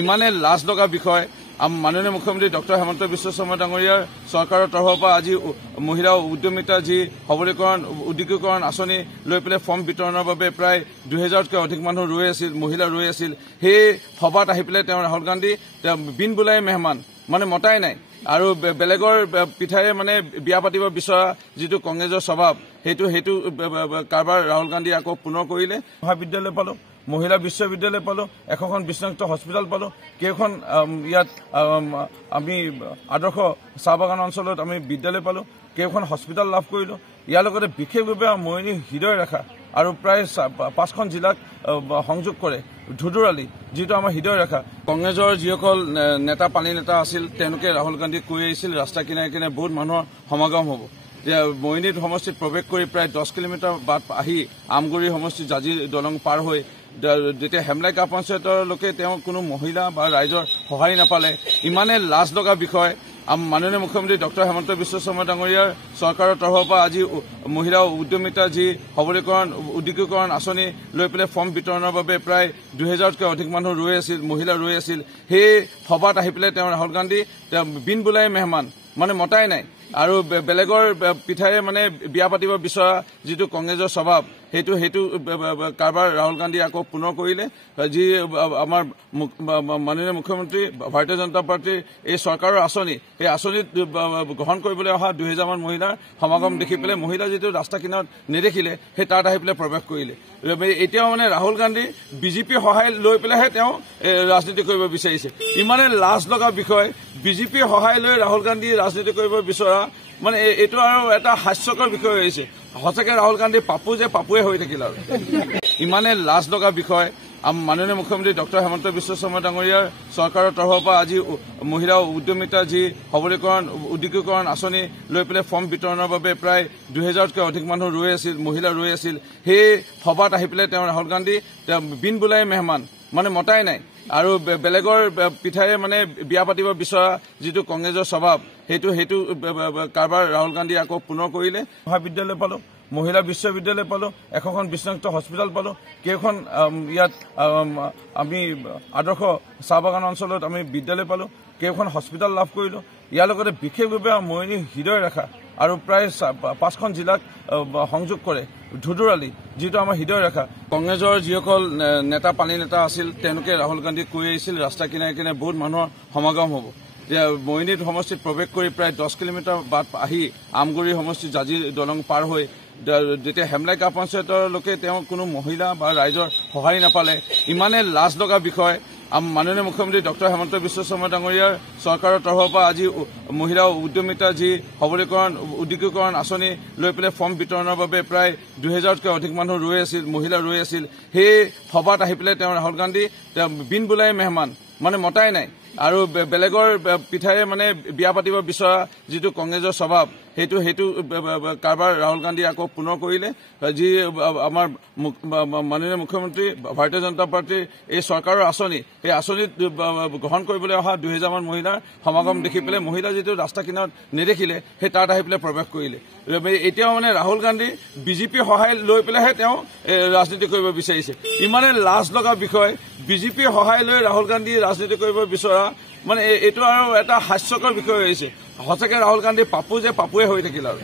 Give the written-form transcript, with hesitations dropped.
ইমানে লাজ লগা বিষয় মাননীয় মুখ্যমন্ত্ৰী ডক্টৰ হেমন্ত বিশ্ব শৰ্মা ডাঙৰীয়াৰ চৰকাৰৰ তৰফৰ পৰা আজি মহিলা উদ্যমিতা যি সবলীকৰণ উদ্যোগীকৰণ আঁচনি লৈ পেলাই ফৰ্ম বিতৰণৰ বাবে প্ৰায় 2000তকৈ অধিক মানুহ ৰৈ আছিল মহিলা ৰৈ আছিল সেই সভাত আহি পেলাই তেওঁ ৰাহুল গান্ধী বিন বুলাই মেহমান মানে মতাই নাই আৰু বেলেগৰ পিঠাৰে মানে বিয়া পাতিব বিচৰা যিটো কংগ্ৰেছৰ স্বভাৱ সেইটো কাৰবাৰ ৰাহুল গান্ধী আকৌ পুনৰ কৰিলে মহাবিদ্যালয় পালো মহিলা বিশ্ববিদ্যালয় পালো এখন বিশ্বনাথ হস্পিটেল পালো কেইখন ইয়াত আমি আদৰ্শ চাহ বাগান অঞ্চলত আমি বিদ্যালয় পালো কেইখন হস্পিটেল লাভ কৰিলো ইয়াৰ লগতে বিশেষভাৱে মৰিনী হৃদয় ৰেখা আৰু প্ৰায় 5খন জিলাক সংযোগ কৰে ধুধুৰালি যিটো আমাৰ হৃদয় ৰেখা কংগ্ৰেছৰ যিসকল নেতা পানী নেতা আছিল তেওঁলোকে ৰাহুল গান্ধীক কৈ আহিছিল ৰাস্তা কিনাৰে কিনাৰে বহুত মানুহৰ সমাগম হ'ব মৰিনীত সমষ্টিত প্ৰৱেশ কৰি প্ৰায় 10 কিলোমিটাৰ বাট আহি আমগুৰি সমষ্টিত জাজি দলং পাৰ হৈ যেতিয়া হেমলাই গাঁও পঞ্চায়তৰ লোকে তেওঁ কোনো মহিলা বা ৰাইজৰ সহায় নাপালে ইমানে লাজ লগা বিষয় মাননীয় মুখ্যমন্ত্ৰী ডক্টৰ হেমন্ত বিশ্ব শৰ্মা ডাঙৰীয়াৰ চৰকাৰৰ তৰফৰ পৰা আজি মহিলা উদ্যমিতা যি সবলীকৰণ উদ্যোগীকৰণ আঁচনি লৈ পেলাই ফৰ্ম বিতৰণৰ বাবে প্ৰায় 2000তকৈ অধিক মানুহ ৰৈ আছিল মহিলা ৰৈ আছিল সেই সভাত আহি পেলাই তেওঁ ৰাহুল গান্ধী বিন বুলাই মেহমান মানে মতাই নাই আৰু বেলেগৰ পিঠাৰে মানে বিয়া পাতিব বিচৰা যিটো কংগ্ৰেছৰ স্বভাৱ সেইটো কাৰবাৰ ৰাহুল গান্ধী আকৌ পুনৰ কৰিলে যি আমাৰ মাননীয় মুখ্যমন্ত্ৰী ভাৰতীয় জনতা পাৰ্টীৰ এই চৰকাৰৰ আঁচনি এই আঁচনিত গ্ৰহণ কৰিবলৈ অহা 2000 মান মহিলাৰ সমাগম দেখি পেলাই মহিলা যিটো ৰাস্তা কিনাৰত নেদেখিলে সেই তাত আহি পেলাই প্ৰৱেশ কৰিলে এতিয়াও মানে ৰাহুল গান্ধী বিজেপিৰ সহায় লৈ পেলাইহে তেওঁ ৰাজনীতি কৰিব বিচাৰিছে ইমানে লাজ লগা বিষয় বিজেপিৰ সহায় লৈ ৰাহুল গান্ধী ৰাজনীতি কৰিব বিচৰা মানে এইটো আৰু এটা হাস্যকৰ বিষয় হৈছে সঁচাকে ৰাহুল গান্ধী পাপুৱে হৈ থাকিল আৰু ইমানে লাজ লগা বিষয় মাননীয় মুখ্যমন্ত্ৰী ডক্টৰ হেমন্ত বিশ্ব শৰ্মা ডাঙৰীয়াৰ চৰকাৰৰ তৰফৰ পৰা আজি মহিলা উদ্যমিতা যি সবলীকৰণ উদ্যোগীকৰণ আঁচনি লৈ পেলাই ফৰ্ম বিতৰণৰ বাবে প্ৰায় 2000তকৈ অধিক মানুহ ৰৈ আছিল মহিলা ৰৈ আছিল সেই সভাত আহি পেলাই তেওঁ ৰাহুল গান্ধী বিন বুলাই মেহমান মানে মতাই নাই আৰু বেলেগৰ পিঠাৰে মানে বিয়া পাতিব বিচৰা যিটো কংগ্ৰেছৰ স্বভাৱ সেইটো কাৰবাৰ ৰাহুল গান্ধী আকৌ পুনৰ কৰিলে মহাবিদ্যালয় পালো মহিলা বিশ্ববিদ্যালয় পালো এখন বিশ্বনাথ হস্পিটেল পালো কেইখন ইয়াত আমি আদৰ্শ চাহ বাগান অঞ্চলত আমি বিদ্যালয় পালো কেইখন হস্পিটেল লাভ কৰিলো ইয়াৰ লগতে বিশেষভাৱে মৰিনী হৃদয় ৰেখা আৰু প্ৰায় 5খন জিলাক সংযোগ কৰে ধুধুৰালি যিটো আমাৰ হৃদয় ৰেখা কংগ্ৰেছৰ যিসকল নেতা পানী নেতা আছিল তেওঁলোকে ৰাহুল গান্ধীক কৈ আহিছিল ৰাস্তা কিনাৰে কিনাৰে বহুত মানুহৰ সমাগম হ'ব মৰিনীত সমষ্টিত প্ৰৱেশ কৰি প্ৰায় 10 কিলোমিটাৰ বাট আহি আমগুৰি সমষ্টিত জাজি দলং পাৰ হৈ যেতিয়া হেমলাই গাঁও পঞ্চায়তৰ লোকে তেওঁ কোনো মহিলা বা ৰাইজৰ সহায় নাপালে ইমানে লাজ লগা বিষয় মাননীয় মুখ্যমন্ত্ৰী ডক্টৰ হেমন্ত বিশ্ব শৰ্মা ডাঙৰীয়াৰ চৰকাৰৰ তৰফৰ পৰা আজি মহিলা উদ্যমিতা যি সবলীকৰণ উদ্যোগীকৰণ আঁচনি লৈ পেলাই ফৰ্ম বিতৰণৰ বাবে প্ৰায় 2000তকৈ অধিক মানুহ ৰৈ আছিল মহিলা ৰৈ আছিল সেই সভাত আহি পেলাই তেওঁ ৰাহুল গান্ধী বিন বুলাই মেহমান মানে মতাই নাই আৰু বেলেগৰ পিঠাৰে মানে বিয়া পাতিব বিচৰা যিটো কংগ্ৰেছৰ স্বভাৱ সেইটো কাৰবাৰ ৰাহুল গান্ধী আকৌ পুনৰ কৰিলে যি আমাৰ মাননীয় মুখ্যমন্ত্ৰী ভাৰতীয় জনতা পাৰ্টীৰ এই চৰকাৰৰ আঁচনি এই আঁচনিত গ্ৰহণ কৰিবলৈ অহা 2000 মান মহিলাৰ সমাগম দেখি পেলাই মহিলা যিটো ৰাস্তা কিনাৰত নেদেখিলে সেই তাত আহি পেলাই প্ৰৱেশ কৰিলে এতিয়াও মানে ৰাহুল গান্ধী বিজেপিৰ সহায় লৈ পেলাইহে তেওঁ ৰাজনীতি কৰিব বিচাৰিছে ইমানে লাজ লগা বিষয় বিজেপিৰ সহায় লৈ ৰাহুল গান্ধী ৰাজনীতি কৰিব বিচৰা মানে এইটো আৰু এটা হাস্যকৰ বিষয় হৈছে সঁচাকে ৰাহুল গান্ধী পাপুৱে হৈ থাকিল আৰু